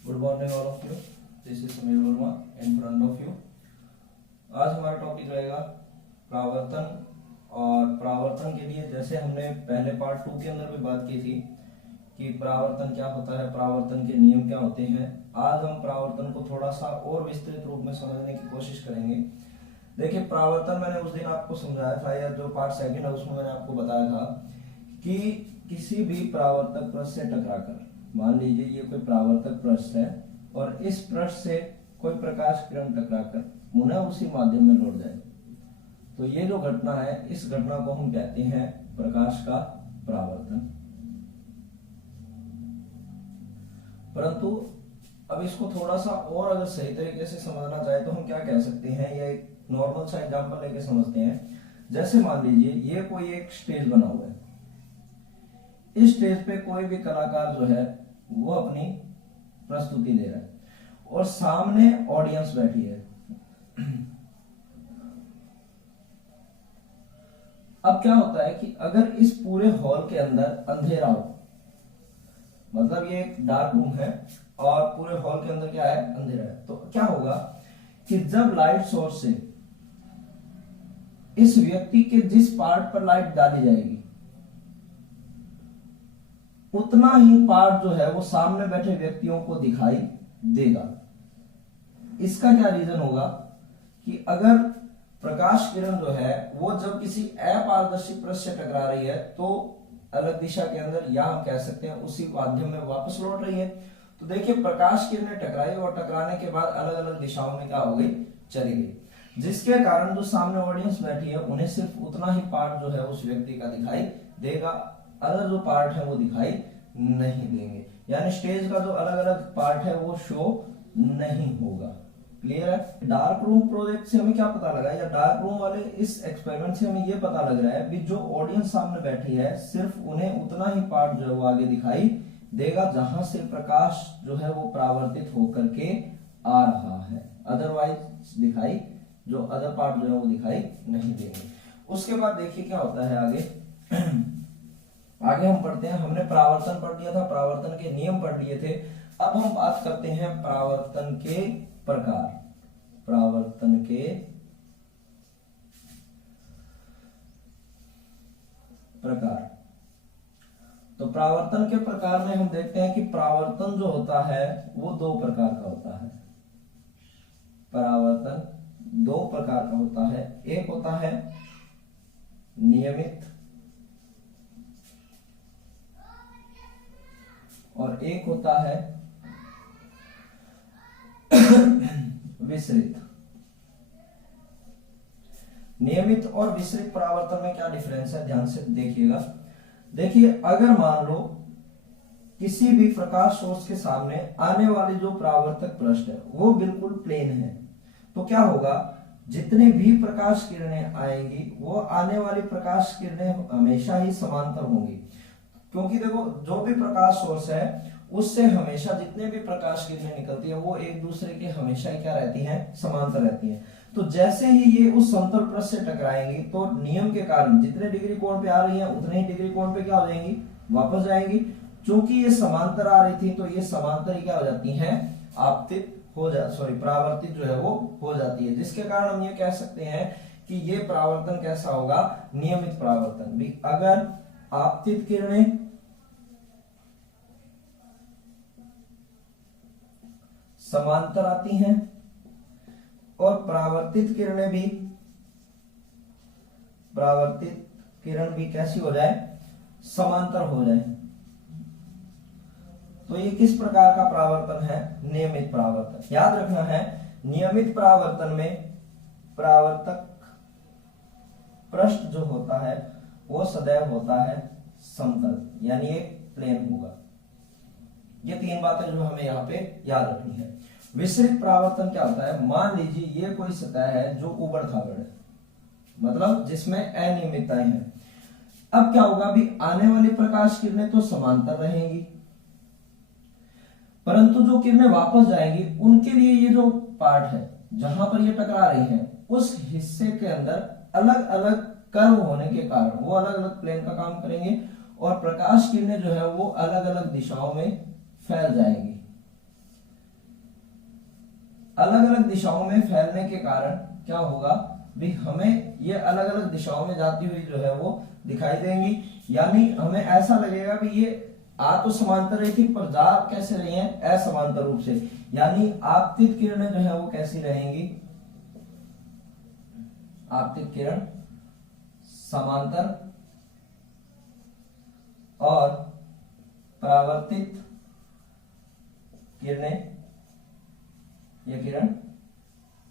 Good morning all of you. This is Sameer Verma in front of you. आज हमारा topic रहेगा परावर्तन। और परावर्तन के लिए जैसे हमने पहले पार्ट 2 के अंदर भी बात की थी कि परावर्तन क्या होता है, परावर्तन के नियम क्या होते हैं, आज हम परावर्तन को थोड़ा सा और विस्तृत रूप में समझने की कोशिश करेंगे। देखिए, परावर्तन मैंने उस दिन आपको समझाया था, या जो पार्ट 2 है उसमें मैंने आपको बताया था कि किसी भी परावर्तक पृष्ठ से टकराकर, मान लीजिए ये कोई परावर्तक पृष्ठ है और इस पृष्ठ से कोई प्रकाश किरण टकराकर पुनः उसी माध्यम में लौट जाए, तो ये जो घटना है, इस घटना को हम कहते हैं प्रकाश का परावर्तन। परंतु अब इसको थोड़ा सा और अगर सही तरीके से समझना चाहे तो हम क्या कह सकते हैं, या एक नॉर्मल सा एग्जांपल लेके समझते हैं। जैसे मान लीजिए ये कोई एक स्टेज बना हुआ है, इस स्टेज पे कोई भी कलाकार जो है वो अपनी प्रस्तुति दे रहा है और सामने ऑडियंस बैठी है। अब क्या होता है कि अगर इस पूरे हॉल के अंदर अंधेरा हो, मतलब ये एक डार्क रूम है और पूरे हॉल के अंदर क्या है, अंधेरा है, तो क्या होगा कि जब लाइट सोर्स से इस व्यक्ति के जिस पार्ट पर लाइट डाली जाएगी उतना ही पार्ट जो है वो सामने बैठे व्यक्तियों को दिखाई देगा। इसका क्या रीजन होगा कि अगर प्रकाश किरण जो है वो जब किसी अपारदर्शी पृष्ठ से टकरा रही है तो अलग दिशा के अंदर, या हम कह सकते हैं उसी माध्यम में वापस लौट रही है, तो देखिए प्रकाश किरणें टकराई और टकराने के बाद अलग अलग दिशाओं में क्या हो गई, चली गई, जिसके कारण जो सामने ऑडियंस बैठी है उन्हें सिर्फ उतना ही पार्ट जो है उस व्यक्ति का दिखाई देगा, अदर जो पार्ट है वो दिखाई नहीं देंगे। यानी स्टेज का जो अलग अलग पार्ट है वो शो नहीं होगा। क्लियर है। डार्क रूम प्रोजेक्ट से हमें क्या पता लगा, या डार्क रूम वाले इस एक्सपेरिमेंट से हमें ये पता लग रहा है कि जो ऑडियंस सामने बैठी है सिर्फ उन्हें उतना ही पार्ट जो है वो आगे दिखाई देगा जहां से प्रकाश जो है वो परावर्तित होकर के आ रहा है, अदरवाइज दिखाई जो अदर पार्ट जो है वो दिखाई नहीं देंगे। उसके बाद देखिए क्या होता है आगे। आगे हम पढ़ते हैं, हमने परावर्तन पढ़ लिया था, परावर्तन के नियम पढ़ लिए थे। अब हम बात करते हैं परावर्तन के प्रकार। परावर्तन के प्रकार, तो परावर्तन के प्रकार में हम देखते हैं कि परावर्तन जो होता है वो 2 प्रकार का होता है। परावर्तन 2 प्रकार का होता है, एक होता है नियमित और एक होता है विसरित। नियमित और विसरित परावर्तन में क्या डिफरेंस है, ध्यान से देखिएगा। देखिए, अगर मान लो किसी भी प्रकाश सोर्स के सामने आने वाली जो परावर्तक पृष्ठ है वो बिल्कुल प्लेन है, तो क्या होगा, जितने भी प्रकाश किरणें आएंगी वो आने वाली प्रकाश किरणें हमेशा ही समांतर होंगी, क्योंकि देखो जो भी प्रकाश सोर्स है उससे हमेशा जितने भी प्रकाश किरणें निकलती है वो एक दूसरे के हमेशा ही क्या रहती हैं, समांतर रहती हैं। तो जैसे ही ये उस समतल पृष्ठ से टकराएंगी तो नियम के कारण जितने डिग्री कोण पे आ रही हैं उतने ही डिग्री कोण पे क्या हो जाएंगी, वापस जाएंगी। चूंकि ये समांतर आ रही थी तो ये समांतर ही क्या हो जाती हैं, आपतित हो जा परावर्तित जो है वो हो जाती है, जिसके कारण हम ये कह सकते हैं कि ये परावर्तन कैसा होगा, नियमित परावर्तन। भी अगर आपतित किरणें समांतर आती हैं और परावर्तित किरण भी कैसी हो जाए, समांतर हो जाए, तो ये किस प्रकार का परावर्तन है, नियमित परावर्तन। याद रखना है, नियमित परावर्तन में परावर्तक पृष्ठ जो होता है वो सदैव होता है समतल, यानी एक प्लेन होगा। ये 3 बातें जो हमें यहाँ पे याद रखनी है। विसरित परावर्तन क्या होता है, मान लीजिए ये कोई सतह है जो उबड़ खाबड़ है, मतलब जिसमें अनियमितताएं हैं। अब क्या होगा, भी आने वाली प्रकाश किरणें तो समांतर रहेंगी, परंतु जो किरणें वापस जाएंगी उनके लिए ये जो पार्ट है जहां पर ये टकरा रही हैं उस हिस्से के अंदर अलग अलग कर्व होने के कारण वो अलग अलग प्लेन का काम करेंगे और प्रकाश किरणें जो है वो अलग अलग दिशाओं में फैल जाएंगी। अलग अलग दिशाओं में फैलने के कारण क्या होगा भी, हमें ये अलग अलग दिशाओं में जाती हुई जो है वो दिखाई देंगी। यानी हमें ऐसा लगेगा भी ये आ तो समांतर रही थी पर जा कैसे रही हैं, असमांतर रूप से। यानी आपतित किरणें जो है वो कैसी रहेंगी, आपतित किरण समांतर और परावर्तित किरणें, यह किरण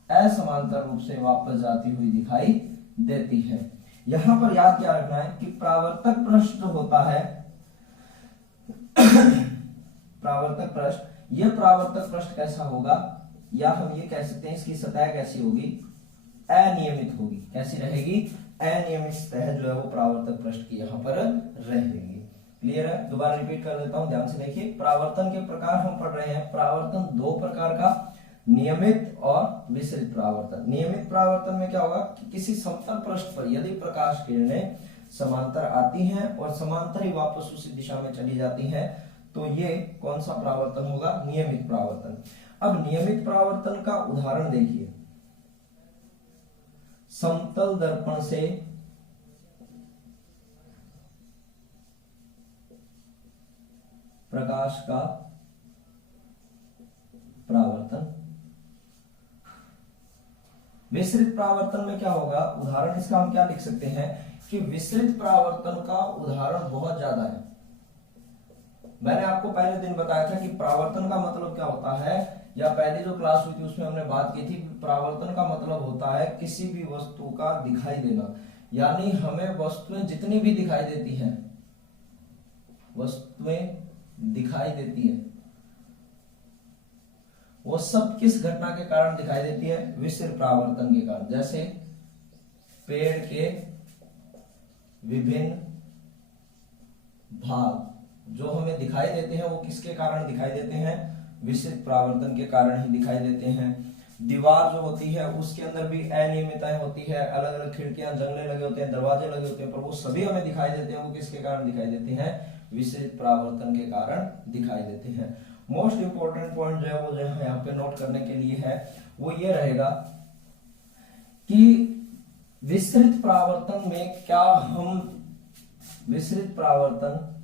असमांतर रूप से वापस जाती हुई दिखाई देती है। यहां पर याद क्या रखना है कि परावर्तक पृष्ठ जो होता है परावर्तक पृष्ठ, यह परावर्तक पृष्ठ कैसा होगा, या हम ये कह सकते हैं इसकी सतह कैसी होगी, अनियमित होगी। कैसी रहेगी, अनियमित सतह जो है वो परावर्तक पृष्ठ की यहां पर रहेगी। क्लियर है, दोबारा रिपीट कर देता हूं, ध्यान से देखिए। परावर्तन के प्रकार हम पढ़ रहे हैं, परावर्तन दो प्रकार का, नियमित और विसरित परावर्तन। नियमित परावर्तन में क्या होगा कि किसी समतल पृष्ठ पर यदि प्रकाश किरणें समांतर आती हैं और समांतर ही वापस उसी दिशा में चली जाती हैं, तो ये कौन सा परावर्तन होगा, नियमित परावर्तन। अब नियमित परावर्तन का उदाहरण देखिए, समतल दर्पण से प्रकाश का परावर्तन। विसरित परावर्तन में क्या होगा, उदाहरण इसका हम क्या लिख सकते हैं कि विसरित परावर्तन का उदाहरण बहुत ज्यादा है। मैंने आपको पहले दिन बताया था कि परावर्तन का मतलब क्या होता है, या पहली जो क्लास हुई थी उसमें हमने बात की थी, परावर्तन का मतलब होता है किसी भी वस्तु का दिखाई देना। यानी हमें वस्तुएं जितनी भी दिखाई देती हैं, वस्तुएं दिखाई देती है, वो सब किस घटना के कारण दिखाई देती है, विसरित परावर्तन के कारण। जैसे पेड़ के विभिन्न भाग जो हमें दिखाई देते हैं वो किसके कारण दिखाई देते हैं, विसरित परावर्तन के कारण ही दिखाई देते हैं। दीवार जो होती है उसके अंदर भी अनियमितताएं होती है, अलग अलग खिड़कियां, जंगले लगे होते हैं, दरवाजे लगे होते हैं, पर वो सभी हमें दिखाई देते हैं, वो किसके कारण दिखाई देते हैं, विसरित परावर्तन के कारण दिखाई देते हैं। मोस्ट इंपॉर्टेंट पॉइंट जो है वो जो है यहाँ पे नोट करने के लिए है वो ये रहेगा कि विसरित परावर्तन में क्या हम विसरित परावर्तन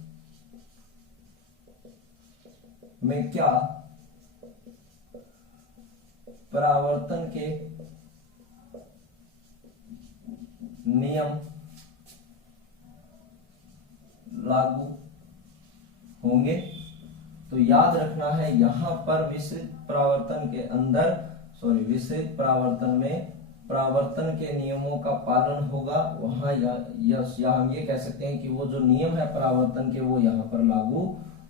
में क्या परावर्तन के नियम लागू होंगे। तो याद रखना है यहां पर विसरित परावर्तन के अंदर, विसरित परावर्तन में परावर्तन के नियमों का पालन होगा वहां, या हम ये कह सकते हैं कि वो जो नियम है परावर्तन के वो यहाँ पर लागू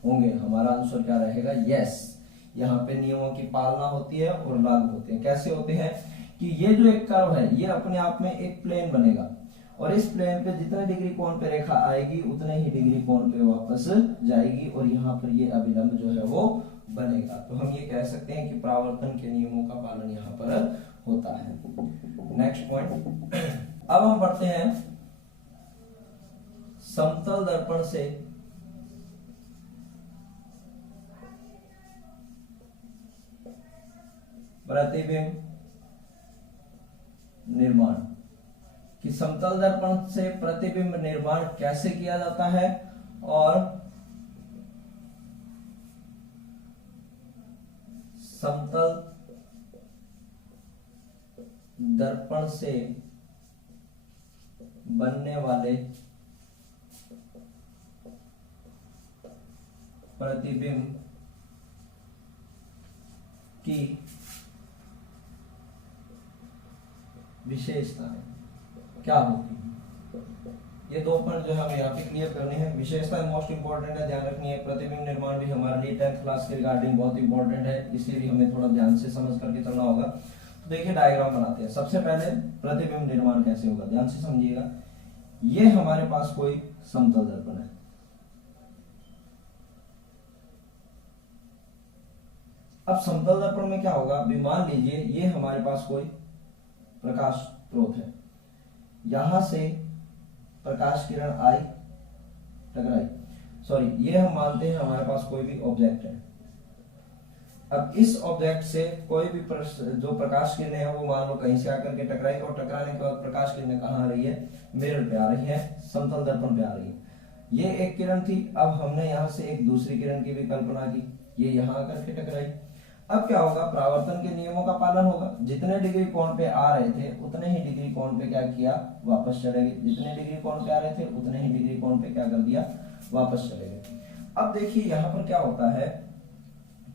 होंगे। हमारा आंसर क्या रहेगा, यस। यहाँ पे नियमों की पालना होती है और लागू होते हैं। कैसे होते हैं कि ये जो एक कर्व है ये अपने आप में एक प्लेन बनेगा और इस प्लेन पे जितने डिग्री कोण पे रेखा आएगी उतने ही डिग्री कोण पे वापस जाएगी और यहाँ पर ये अभिलंब जो है वो बनेगा। तो हम ये कह सकते हैं कि परावर्तन के नियमों का पालन यहाँ पर होता है। नेक्स्ट पॉइंट, अब हम पढ़ते हैं समतल दर्पण से प्रतिबिंब निर्माण, कि समतल दर्पण से प्रतिबिंब निर्माण कैसे किया जाता है और समतल दर्पण से बनने वाले प्रतिबिंब की विशेषताएं क्या होती है। ये दो पॉइंट जो हमें यहाँ पे क्लियर करने हैं। विशेषताएं मोस्ट इंपॉर्टेंट है, ध्यान रखनी है। प्रतिबिंब निर्माण भी हमारे लिए 10th क्लास के रिगार्डिंग बहुत इंपॉर्टेंट है, इसलिए भी हमें थोड़ा ध्यान से समझ करके चलना होगा। तो देखिए डायग्राम बनाते हैं। सबसे पहले प्रतिबिंब निर्माण कैसे होगा, ध्यान से समझिएगा। ये हमारे पास कोई समतल दर्पण है, अब समतल दर्पण में क्या होगा, मान लीजिए ये हमारे पास कोई प्रकाश स्रोत है, यहां से प्रकाश किरण आई, टकराई, ये हम मानते हैं हमारे पास कोई भी ऑब्जेक्ट है। अब इस ऑब्जेक्ट से कोई भी जो प्रकाश किरणें है वो मान लो कहीं से आकर के टकराई, और टकराने के बाद प्रकाश किरणें कहाँ आ रही है, मिरर पे आ रही है, समतल दर्पण पे आ रही है। ये एक किरण थी, अब हमने यहाँ से एक दूसरी किरण की भी कल्पना की, ये यहाँ आकर के टकराई। अब क्या होगा, परावर्तन के नियमों का पालन होगा, जितने डिग्री कोण पे आ रहे थे उतने ही डिग्री कोण पे क्या किया, वापस चले गए, जितने डिग्री कोण पे आ रहे थे उतने ही डिग्री कोण पे क्या कर दिया, वापस चले गए। अब देखिए यहाँ पर क्या होता है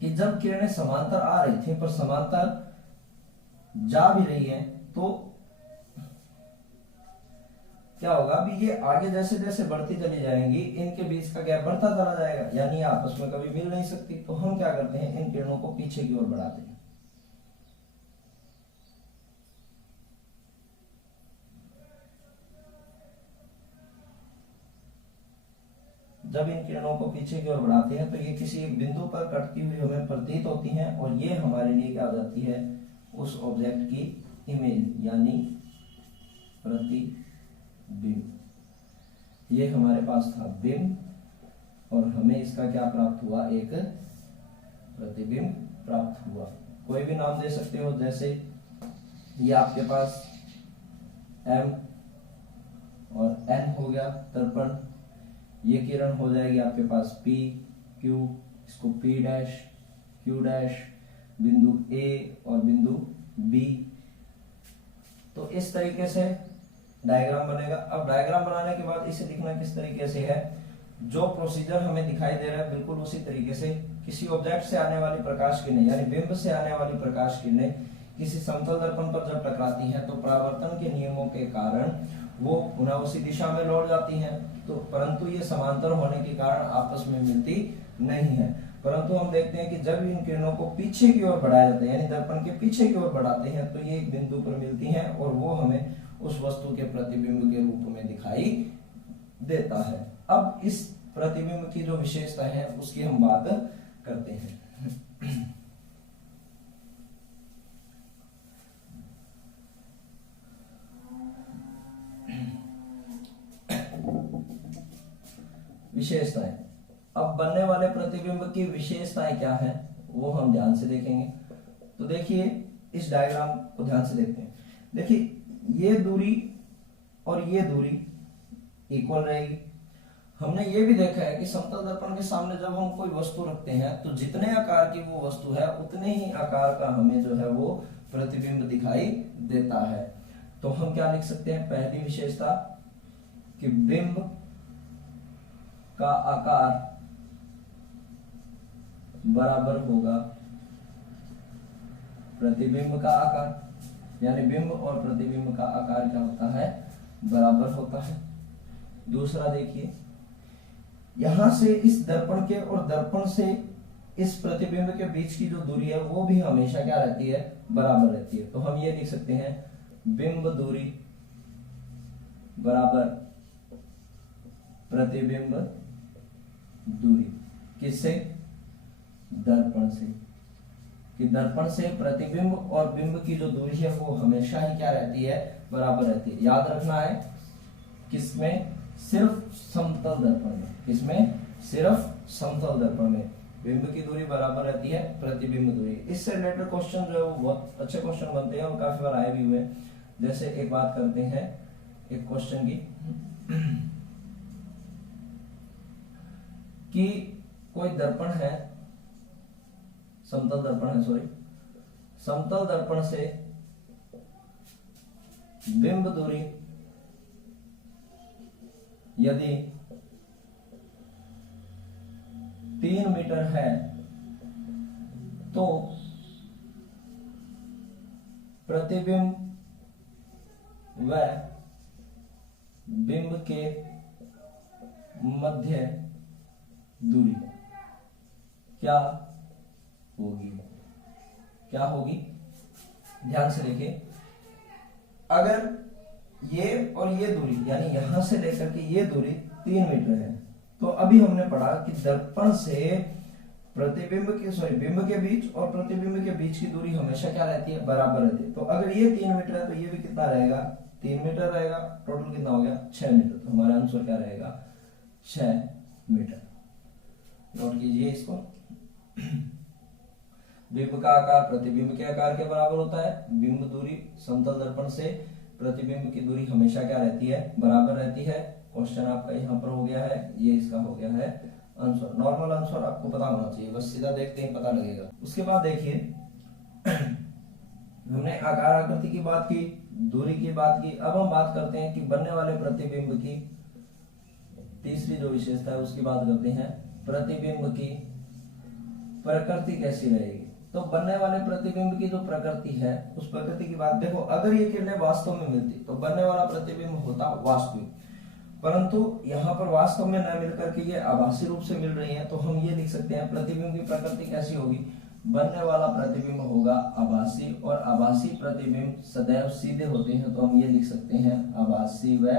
कि जब किरणें समांतर आ रही थी पर समांतर जा भी रही है, तो क्या होगा, अभी ये आगे जैसे जैसे बढ़ती चली जाएंगी इनके बीच का गैप बढ़ता चला जाएगा, यानी आपस में कभी मिल नहीं सकती। तो हम क्या करते हैं, इन किरणों को पीछे की ओर बढ़ाते हैं। जब इन किरणों को पीछे की ओर बढ़ाते हैं तो ये किसी एक बिंदु पर कटती हुई हमें प्रतीत होती हैं, और ये हमारे लिए क्या हो जाती है, उस ऑब्जेक्ट की इमेज यानी प्रतिबिंब। ये हमारे पास था बिंब, और हमें इसका क्या प्राप्त हुआ, एक प्रतिबिंब प्राप्त हुआ। कोई भी नाम दे सकते हो, जैसे ये आपके पास M और N हो गया दर्पण, ये किरण हो जाएगी आपके पास P Q, इसको P डैश Q डैश, बिंदु A और बिंदु B। तो इस तरीके से डायग्राम बनेगा। अब डायग्राम बनाने के बाद इसे लिखना किस तरीके से है, जो प्रोसीजर हमें दिखाई दे रहा है बिल्कुल उसी तरीके से। किसी ऑब्जेक्ट से आने वाली प्रकाश किरणें यानी बिंब से आने वाली प्रकाश किरणें किसी समतल दर्पण पर जब टकराती हैं तो परावर्तन के नियमों के कारण वो पुनः उसी दिशा में लौट जाती हैं, तो परंतु ये समांतर होने के कारण आपस में मिलती नहीं है। परंतु हम देखते हैं कि जब इन किरणों को पीछे की ओर बढ़ाया जाता है यानी दर्पण के पीछे की ओर बढ़ाते हैं तो ये एक बिंदु पर मिलती हैं, और वो हमें उस वस्तु के प्रतिबिंब के रूप में दिखाई देता है। अब इस प्रतिबिंब की जो विशेषता है उसकी हम बात करते हैं। विशेषताएं, अब बनने वाले प्रतिबिंब की विशेषताएं क्या है वो हम ध्यान से देखेंगे। तो देखिए इस डायग्राम को ध्यान से देखते हैं। देखिए ये दूरी और ये दूरी इक्वल रहेगी। हमने ये भी देखा है कि समतल दर्पण के सामने जब हम कोई वस्तु रखते हैं तो जितने आकार की वो वस्तु है उतने ही आकार का हमें जो है वो प्रतिबिंब दिखाई देता है। तो हम क्या लिख सकते हैं, पहली विशेषता कि बिंब का आकार बराबर होगा प्रतिबिंब का आकार, यानी बिंब और प्रतिबिंब का आकार क्या होता है, बराबर होता है। दूसरा देखिए, यहां से इस दर्पण के और दर्पण से इस प्रतिबिंब के बीच की जो दूरी है वो भी हमेशा क्या रहती है, बराबर रहती है। तो हम ये लिख सकते हैं बिंब दूरी बराबर प्रतिबिंब दूरी, किससे, दर्पण से। कि दर्पण से प्रतिबिंब और बिंब की जो दूरी है वो हमेशा ही क्या रहती है, बराबर रहती है। याद रखना है किसमें, सिर्फ समतल दर्पण में। किसमें, सिर्फ समतल दर्पण में बिंब की दूरी बराबर रहती है प्रतिबिंब दूरी। इससे रिलेटेड क्वेश्चन जो है वो बहुत अच्छे क्वेश्चन बनते हैं और काफी बार आए भी हुए। जैसे एक बात करते हैं एक क्वेश्चन की कि कोई दर्पण है, समतल दर्पण है, सॉरी, समतल दर्पण से बिंब दूरी यदि 3 मीटर है तो प्रतिबिंब व बिंब के मध्य दूरी क्या होगी, क्या होगी। ध्यान से देखिए, अगर ये और ये दूरी यानी यहां से लेकर के ये दूरी 3 मीटर है, तो अभी हमने पढ़ा कि दर्पण से प्रतिबिंब के बिंब के बीच और प्रतिबिंब के बीच की दूरी हमेशा क्या रहती है, बराबर रहती है। तो अगर ये 3 मीटर है तो ये भी कितना रहेगा, 3 मीटर रहेगा। टोटल कितना हो गया, 6 मीटर। तो हमारा आंसर क्या रहेगा, 6 मीटर। नोट कीजिए इसको। बिंब का आकार प्रतिबिंब के आकार के बराबर होता है। बिंब दूरी समतल दर्पण से प्रतिबिंब की दूरी हमेशा क्या रहती है, बराबर रहती है। क्वेश्चन आपका यहाँ पर हो गया है, ये इसका हो गया है आंसर। नॉर्मल आंसर आपको पता होना चाहिए, बस सीधा देखते ही पता लगेगा। उसके बाद देखिए हमने आकार आकृति की बात की, दूरी की बात की। अब हम बात करते हैं कि बनने वाले प्रतिबिंब की तीसरी जो विशेषता है उसकी बात करते हैं, प्रतिबिंब की प्रकृति कैसी रहेगी। तो बनने वाले प्रतिबिंब की जो प्रकृति है उस प्रकृति की बात देखो, अगर ये किरणें वास्तव में मिलती तो बनने वाला प्रतिबिंब होता वास्तविक, परंतु यहाँ पर वास्तव में न मिलकर के ये आभासी रूप से मिल रही है, तो हम ये लिख सकते हैं प्रतिबिंब की प्रकृति कैसी होगी, बनने वाला प्रतिबिंब होगा आभासी, और आभासी प्रतिबिंब सदैव सीधे होते हैं, तो हम ये लिख सकते हैं आभासी व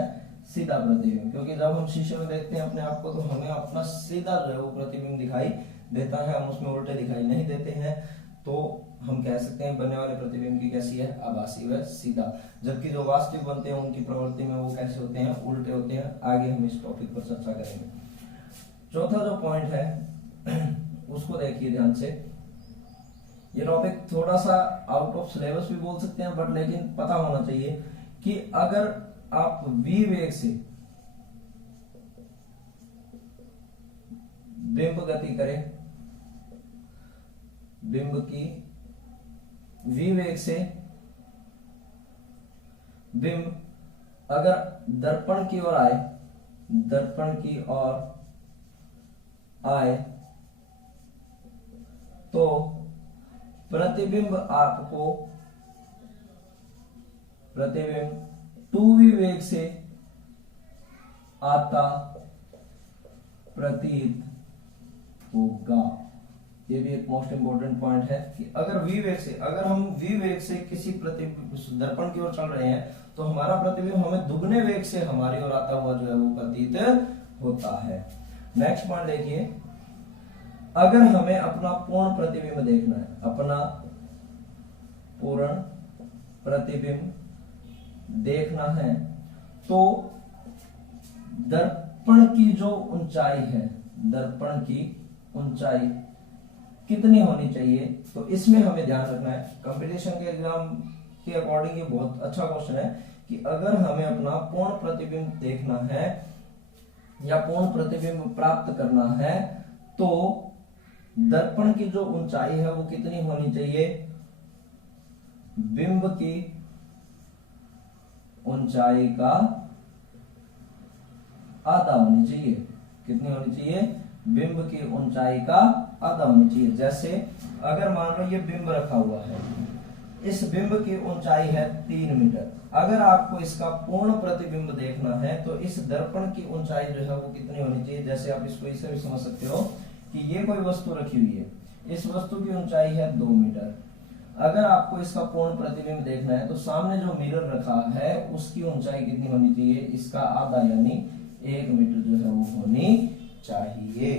सीधा प्रतिबिंब। क्योंकि जब हम शीशे में देखते हैं अपने आप को तो हमें अपना सीधा जो है वो प्रतिबिंब दिखाई देता है, हम उसमें उल्टे दिखाई नहीं देते हैं, तो हम कह सकते हैं बनने वाले प्रतिबिंब की कैसी है, आभासी व सीधा। जबकि जो वास्तविक बनते हैं उनकी प्रवृत्ति में वो कैसे होते हैं, उल्टे होते हैं। आगे हम इस टॉपिक पर चर्चा करेंगे। चौथा जो पॉइंट है उसको देखिए ध्यान से। ये टॉपिक थोड़ा सा आउट ऑफ सिलेबस भी बोल सकते हैं, बट लेकिन पता होना चाहिए कि अगर आप v वेग से बिंब गति करें, बिंब की v वेग से बिंब अगर दर्पण की ओर आए, दर्पण की ओर आए, तो प्रतिबिंब आपको प्रतिबिंब 2v वेग से आता प्रतीत होगा। ये भी एक मोस्ट इंपोर्टेंट पॉइंट है कि अगर v वेग से, अगर हम v वेग से किसी प्रतिबिंब दर्पण की ओर चल रहे हैं तो हमारा प्रतिबिंब हमें दुगने वेग से हमारी ओर आता हुआ जो है वो प्रतीत होता है। नेक्स्ट पॉइंट देखिए, अगर हमें अपना पूर्ण प्रतिबिंब देखना है, अपना पूर्ण प्रतिबिंब देखना है, तो दर्पण की जो ऊंचाई है, दर्पण की ऊंचाई कितनी होनी चाहिए, तो इसमें हमें ध्यान रखना है। कंपटीशन के एग्जाम के अकॉर्डिंग ये बहुत अच्छा क्वेश्चन है कि अगर हमें अपना पूर्ण प्रतिबिंब देखना है या पूर्ण प्रतिबिंब प्राप्त करना है, तो दर्पण की जो ऊंचाई है वो कितनी होनी चाहिए, बिंब की ऊंचाई का आधा होनी चाहिए। कितनी होनी चाहिए, बिंब की ऊंचाई का आधा होनी चाहिए। जैसे अगर मान लो ये बिंब रखा हुआ है, इस बिंब की ऊंचाई है 3 मीटर, अगर आपको इसका पूर्ण प्रतिबिंब देखना है तो इस दर्पण की ऊंचाई जो है वो कितनी होनी चाहिए। जैसे आप इसको इसे भी समझ सकते हो कि ये कोई वस्तु रखी हुई है, इस वस्तु की ऊंचाई है 2 मीटर, अगर आपको इसका पूर्ण प्रतिबिंब देखना है तो सामने जो मिरर रखा है उसकी ऊंचाई कितनी होनी चाहिए, इसका आधा यानी 1 मीटर जो है वो होनी चाहिए।